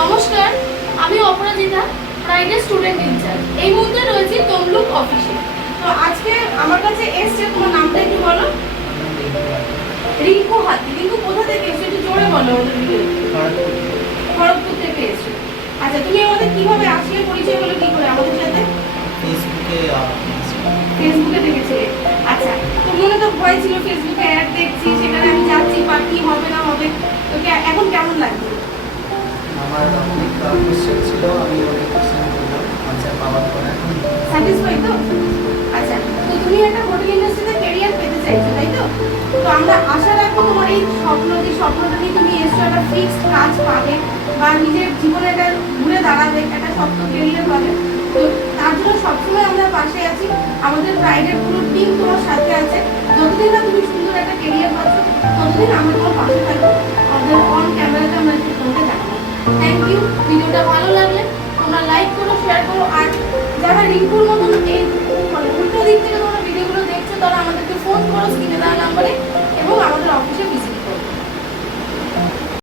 নমস্কার, আমি অপরাজিতা, private student in charge. এই মুহূর্তে রয়েছি তমলুক অফিসে। তো আজকে আমার কাছে এসছে, তোমার নামটা একটু বলো। রিঙ্কু হাতি। রিঙ্কু কোথা থেকে এসছো একটু জোরে বলো আমাদের ভিডিও। খড়গপুর থেকে এসছো। আচ্ছা, তুমি আমাদের কিভাবে আসলে পরিচয় হলো কি করে আমাদের সাথে? ফেসবুকে দেখেছিলে। আচ্ছা, তো মনে তো ভয় ছিল, ফেসবুকে অ্যাড দেখছি, সেখানে আমি যাচ্ছি বা কি হবে না হবে, তো এখন কেমন লাগছে? আমার অনেক কোশ্চেন ছিল, আমি অনেক কোশ্চেন করলাম, আনসার পাওয়ার পর এখন স্যাটিসফাই তো? আচ্ছা, তো তুমি একটা হোটেল ইন্ডাস্ট্রিতে ক্যারিয়ার পেতে চাইছো, তাই তো? তো আমরা আশা রাখবো তোমার এই স্বপ্নটা নিয়ে তুমি এসছো, একটা ফিক্সড কাজ পাবে বা নিজের জীবনে একটা ঘুরে দাঁড়াবে, একটা শক্ত ক্যারিয়ার পাবে। তো তার জন্য সবসময় আমরা পাশে আছি, আমাদের প্রাইডের পুরো টিম তোমার সাথে আছে। যতদিন না তুমি সুন্দর একটা ক্যারিয়ার পাচ্ছ, ততদিন আমরা তোমার পাশে থাকবো। আমাদের অন ক্যামেরাতে আমরা তোমাকে দেখাবো। Thank you. ভিডিওটা ভালো লাগলে তোমরা লাইক করো, শেয়ার করো। আর যারা রিঙ্কুর মতন এই উল্টো দিক থেকে তোমরা ভিডিওগুলো দেখছো, তারা আমাদেরকে ফোন করো স্ক্রিনে দেওয়া নাম্বারে।